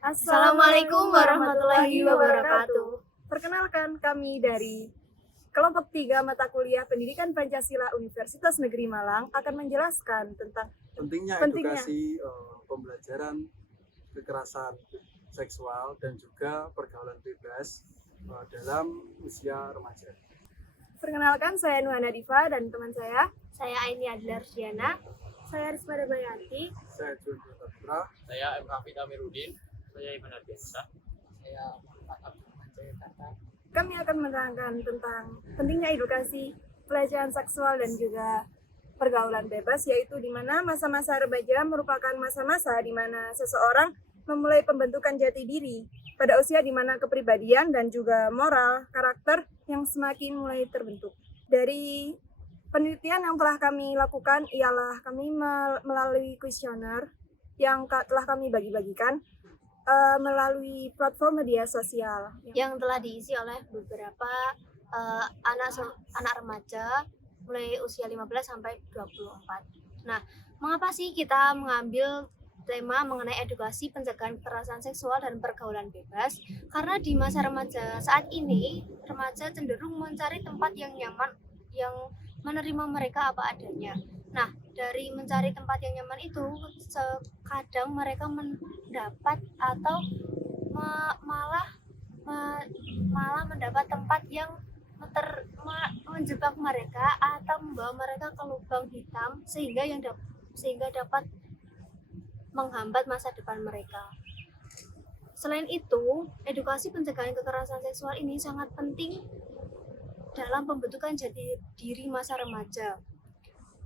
Assalamualaikum warahmatullahi wabarakatuh. Perkenalkan, kami dari kelompok 3 mata kuliah Pendidikan Pancasila Universitas Negeri Malang akan menjelaskan tentang pentingnya edukasi pembelajaran kekerasan seksual dan juga pergaulan bebas dalam usia remaja. Perkenalkan, saya Nuhana Diva dan teman saya Aini Adlar Diana. Saya Risma Dabayanti. Saya Jun Putra. Saya M. Hafid Amiruddin. Saya Iman Ardiansyah. Saya Muhammad Abdul Jakarta. Kami akan menerangkan tentang pentingnya edukasi pelecehan seksual dan juga pergaulan bebas, yaitu di mana masa-masa remaja merupakan masa-masa di mana seseorang memulai pembentukan jati diri pada usia di mana kepribadian dan juga moral, karakter yang semakin mulai terbentuk. Dari penelitian yang telah kami lakukan ialah kami melalui kuesioner yang telah kami bagi-bagikan melalui platform media sosial yang telah diisi oleh beberapa anak remaja mulai usia 15 sampai 24. Nah, mengapa sih kita mengambil tema mengenai edukasi pencegahan kekerasan seksual dan pergaulan bebas? Karena di masa remaja saat ini, remaja cenderung mencari tempat yang nyaman, yang menerima mereka apa adanya. Nah, dari mencari tempat yang nyaman itu, kadang mereka mendapat atau malah mendapat tempat yang menjebak mereka atau membawa mereka ke lubang hitam sehingga dapat menghambat masa depan mereka. Selain itu, edukasi pencegahan kekerasan seksual ini sangat penting dalam pembentukan jati diri masa remaja.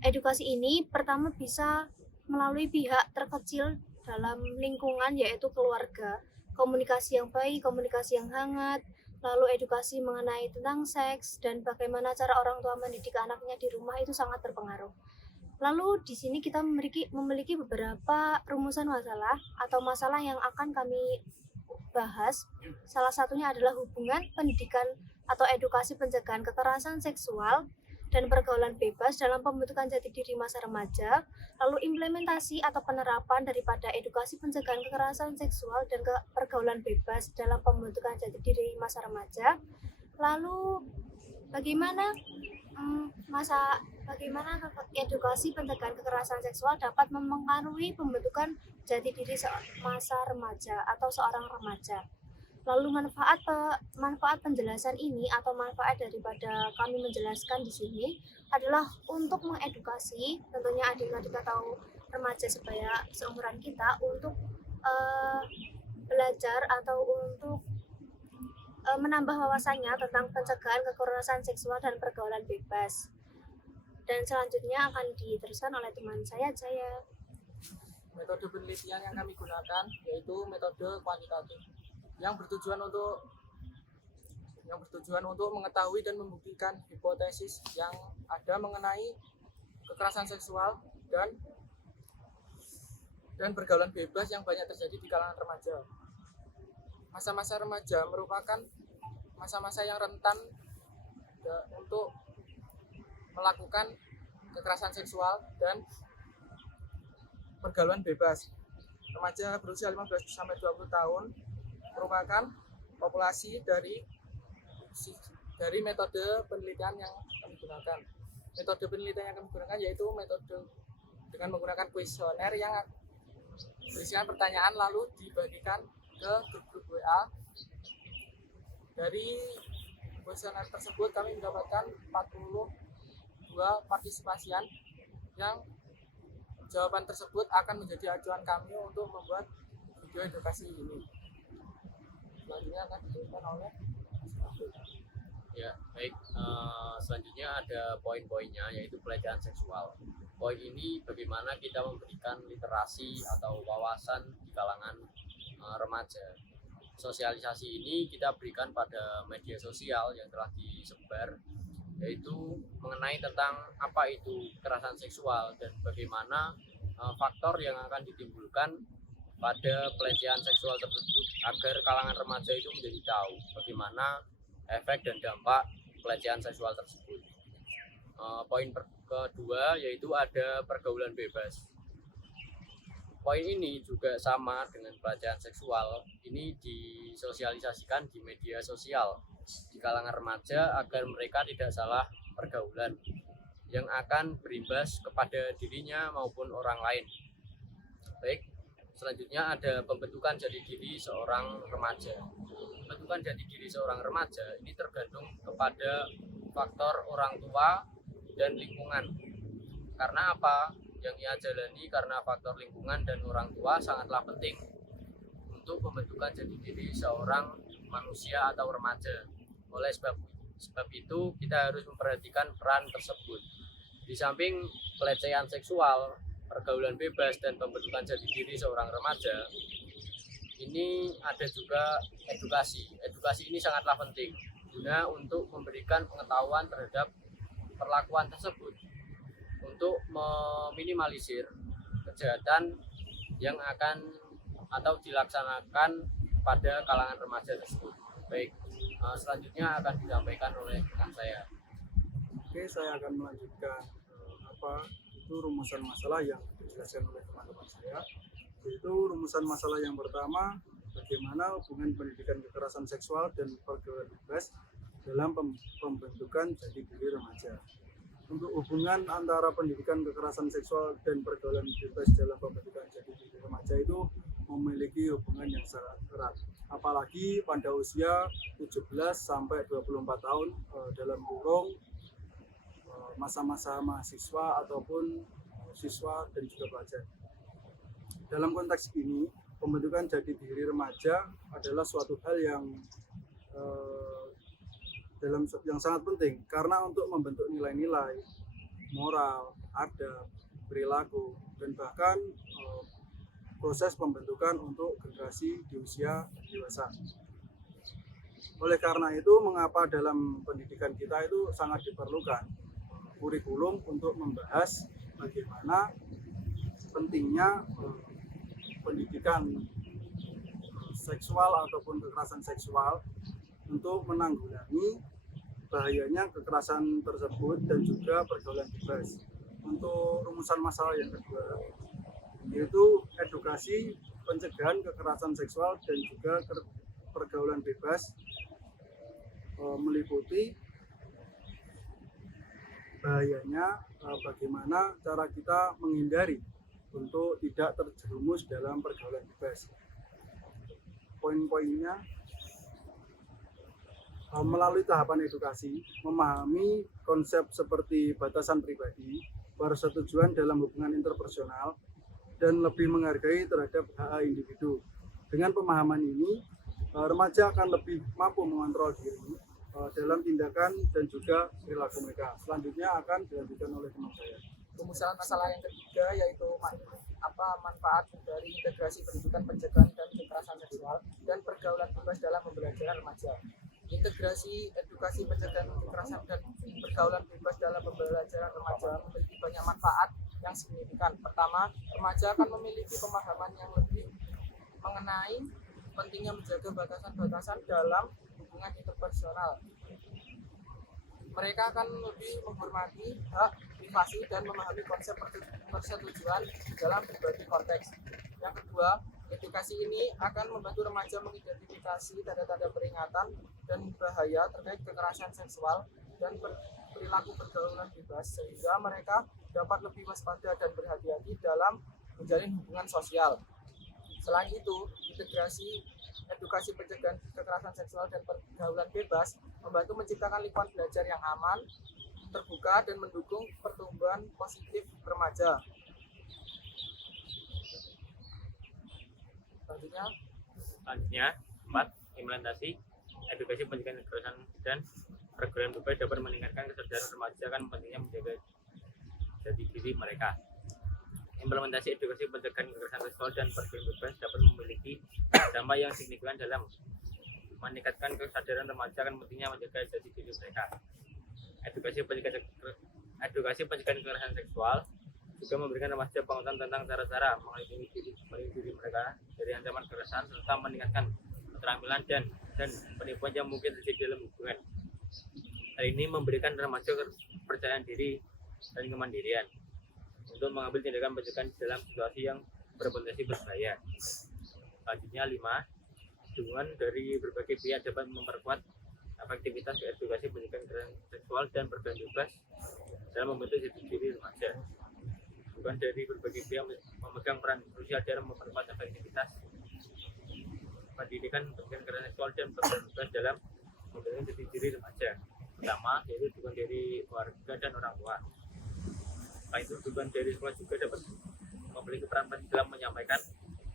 Edukasi ini pertama bisa melalui pihak terkecil dalam lingkungan, yaitu keluarga, komunikasi yang baik, komunikasi yang hangat, lalu edukasi mengenai tentang seks dan bagaimana cara orang tua mendidik anaknya di rumah itu sangat berpengaruh. Lalu di sini kita memiliki beberapa rumusan masalah atau masalah yang akan kami bahas. Salah satunya adalah hubungan pendidikan atau edukasi pencegahan kekerasan seksual dan pergaulan bebas dalam pembentukan jati diri masa remaja, lalu implementasi atau penerapan daripada edukasi pencegahan kekerasan seksual dan pergaulan bebas dalam pembentukan jati diri masa remaja, lalu bagaimana edukasi pencegahan kekerasan seksual dapat mempengaruhi pembentukan jati diri masa remaja atau seorang remaja. Lalu manfaat penjelasan ini atau manfaat daripada kami menjelaskan di sini adalah untuk mengedukasi tentunya adik-adik atau remaja sebaya seumuran kita untuk belajar atau untuk menambah wawasannya tentang pencegahan kekerasan seksual dan pergaulan bebas. Dan selanjutnya akan diteruskan oleh teman saya. Metode penelitian yang kami gunakan yaitu metode kuantitatif yang bertujuan untuk mengetahui dan membuktikan hipotesis yang ada mengenai kekerasan seksual dan pergaulan bebas yang banyak terjadi di kalangan remaja. Masa-masa remaja merupakan masa-masa yang rentan untuk melakukan kekerasan seksual dan pergaulan bebas. Remaja berusia 15 sampai 20 tahun merupakan populasi dari metode penelitian yang kami gunakan. Metode penelitian yang kami gunakan yaitu metode dengan menggunakan kuesioner yang berisikan pertanyaan lalu dibagikan ke grup-grup WA. Dari kuesioner tersebut kami mendapatkan 42 partisipasian yang jawaban tersebut akan menjadi acuan kami untuk membuat video edukasi ini. Selanjutnya akan diberikan oleh Ya, baik. Selanjutnya ada poin-poinnya, yaitu pelecehan seksual. Poin ini bagaimana kita memberikan literasi atau wawasan di kalangan remaja. Sosialisasi ini kita berikan pada media sosial yang telah disebar, yaitu mengenai tentang apa itu kekerasan seksual dan bagaimana faktor yang akan ditimbulkan pada pelecehan seksual tersebut agar kalangan remaja itu menjadi tahu bagaimana efek dan dampak pelecehan seksual tersebut. Poin kedua yaitu ada pergaulan bebas. poin ini juga sama dengan pelecehan seksual, ini disosialisasikan di media sosial di kalangan remaja agar mereka tidak salah pergaulan yang akan berimbas kepada dirinya maupun orang lain. Baik, selanjutnya ada pembentukan jati diri seorang remaja. Pembentukan jati diri seorang remaja ini tergantung kepada faktor orang tua dan lingkungan. Karena apa? Yang ia jalani karena faktor lingkungan dan orang tua sangatlah penting untuk pembentukan jati diri seorang manusia atau remaja. Oleh sebab itu kita harus memperhatikan peran tersebut. Di samping pelecehan seksual, pergaulan bebas, dan pembentukan jati diri seorang remaja, ini ada juga edukasi. Edukasi ini sangatlah penting guna untuk memberikan pengetahuan terhadap perlakuan tersebut untuk meminimalisir kejahatan yang akan atau dilaksanakan pada kalangan remaja tersebut. Baik, selanjutnya akan disampaikan oleh rekan saya. Oke, saya akan melanjutkan apa itu rumusan masalah yang dijelaskan oleh teman-teman saya. Yaitu rumusan masalah yang pertama, bagaimana hubungan pendidikan kekerasan seksual dan pergaulan bebas dalam pembentukan jati diri remaja. Untuk hubungan antara pendidikan kekerasan seksual dan pergaulan bebas dalam pembentukan jati diri remaja itu memiliki hubungan yang sangat erat. Apalagi pada usia 17 sampai 24 tahun dalam kurung masa-masa mahasiswa ataupun siswa dan juga pelajar. Dalam konteks ini, pembentukan jati diri remaja adalah suatu hal yang sangat penting karena untuk membentuk nilai-nilai moral, adab, perilaku, dan bahkan proses pembentukan untuk generasi di usia dewasa. Oleh karena itu, mengapa dalam pendidikan kita itu sangat diperlukan kurikulum untuk membahas bagaimana pentingnya pendidikan seksual ataupun kekerasan seksual untuk menanggulangi bahayanya kekerasan tersebut dan juga pergaulan bebas. Untuk rumusan masalah yang kedua, yaitu edukasi pencegahan kekerasan seksual dan juga pergaulan bebas, meliputi bahayanya bagaimana cara kita menghindari untuk tidak terjerumus dalam pergaulan bebas. Poin-poinnya, melalui tahapan edukasi, memahami konsep seperti batasan pribadi, persetujuan dalam hubungan interpersonal, dan lebih menghargai terhadap hak individu. Dengan pemahaman ini, remaja akan lebih mampu mengontrol diri dalam tindakan dan juga perilaku mereka. Selanjutnya akan dilanjutkan oleh teman saya. Rumusan masalah yang ketiga yaitu manfaat dari integrasi pendidikan pencegahan dan kekerasan seksual dan pergaulan bebas dalam pembelajaran remaja. Integrasi edukasi pencegahan kekerasan dan pergaulan bebas dalam pembelajaran remaja memiliki banyak manfaat yang signifikan. Pertama, remaja akan memiliki pemahaman yang lebih mengenai pentingnya menjaga batasan-batasan dalam hubungan interpersonal. Mereka akan lebih menghormati hak privasi dan memahami konsep persetujuan dalam berbagai konteks. Yang kedua, edukasi ini akan membantu remaja mengidentifikasi tanda-tanda peringatan dan bahaya terkait kekerasan seksual dan perilaku pergaulan bebas sehingga mereka dapat lebih waspada dan berhati-hati dalam menjalin hubungan sosial. Selain itu, integrasi edukasi pencegahan kekerasan seksual dan pergaulan bebas membantu menciptakan lingkungan belajar yang aman, terbuka, dan mendukung pertumbuhan positif remaja. Selanjutnya, 4. Implementasi edukasi pencegahan kekerasan dan pergaulan bebas dapat meningkatkan kesadaran remaja akan pentingnya menjaga jati diri mereka. Implementasi edukasi pencegahan kekerasan seksual dan pergaulan bebas dapat memiliki dampak yang signifikan dalam meningkatkan kesadaran remaja akan pentingnya menjaga jati diri mereka. Edukasi pencegahan kekerasan seksual juga memberikan remaja pengetahuan tentang cara-cara melindungi diri mereka dari ancaman kekerasan serta meningkatkan keterampilan dan penipuan yang mungkin terjadi dalam hubungan. Hal ini memberikan remaja kepercayaan diri dan kemandirian untuk mengambil tindakan pencegahan dalam situasi yang berpotensi berbahaya. Selanjutnya 5. Dukungan dari berbagai pihak dapat memperkuat efektivitas edukasi pendidikan kekerasan seksual dan pergaulan bebas dalam membentuk jati diri remaja. Dukungan dari berbagai pihak memegang peran krusial dalam memperkuat efektivitas pendidikan kekerasan seksual dan pergaulan bebas dalam membentuk jati diri remaja. Pertama, yaitu dukungan dari keluarga dan orang tua. Selain itu, dukungan dari sekolah juga dapat memiliki peran penting dalam menyampaikan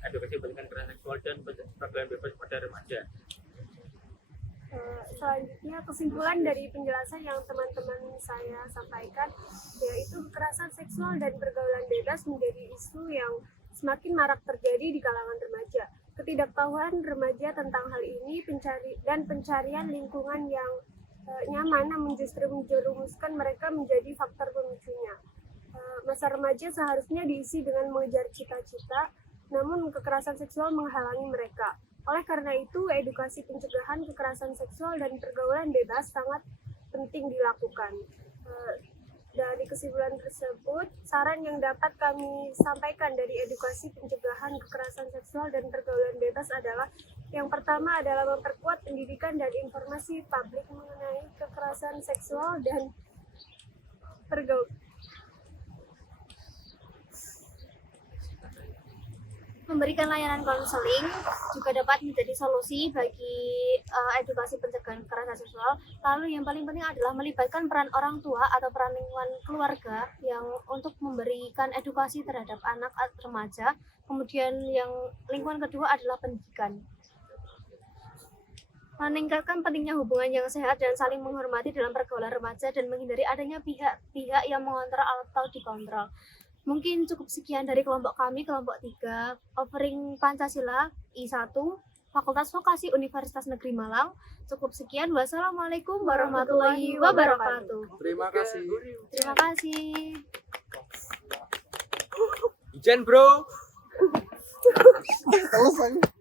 edukasi pendidikan kekerasan seksual dan pergaulan bebas pada remaja. Selanjutnya kesimpulan dari penjelasan yang teman-teman saya sampaikan, yaitu kekerasan seksual dan pergaulan bebas menjadi isu yang semakin marak terjadi di kalangan remaja. Ketidaktahuan remaja tentang hal ini pencarian lingkungan yang nyaman namun justru menjerumuskan mereka menjadi faktor pemicunya. Masa remaja seharusnya diisi dengan mengejar cita-cita, namun kekerasan seksual menghalangi mereka. Oleh karena itu, edukasi pencegahan kekerasan seksual dan pergaulan bebas sangat penting dilakukan. Dari kesimpulan tersebut, saran yang dapat kami sampaikan dari edukasi pencegahan kekerasan seksual dan pergaulan bebas adalah yang pertama adalah memperkuat pendidikan dan informasi publik mengenai kekerasan seksual dan pergaulan. Memberikan layanan konseling juga dapat menjadi solusi bagi edukasi pencegahan kekerasan seksual. Lalu yang paling penting adalah melibatkan peran orang tua atau peran lingkungan keluarga yang untuk memberikan edukasi terhadap anak atau remaja. Kemudian yang lingkungan kedua adalah pendidikan. Meningkatkan pentingnya hubungan yang sehat dan saling menghormati dalam pergaulan remaja dan menghindari adanya pihak-pihak yang mengontrol atau dikontrol. Mungkin cukup sekian dari kelompok kami, kelompok 3, offering Pancasila I1, Fakultas Vokasi Universitas Negeri Malang. Cukup sekian. Wassalamualaikum warahmatullahi wabarakatuh. Terima kasih. Terima kasih. Hujan bro. Selesai.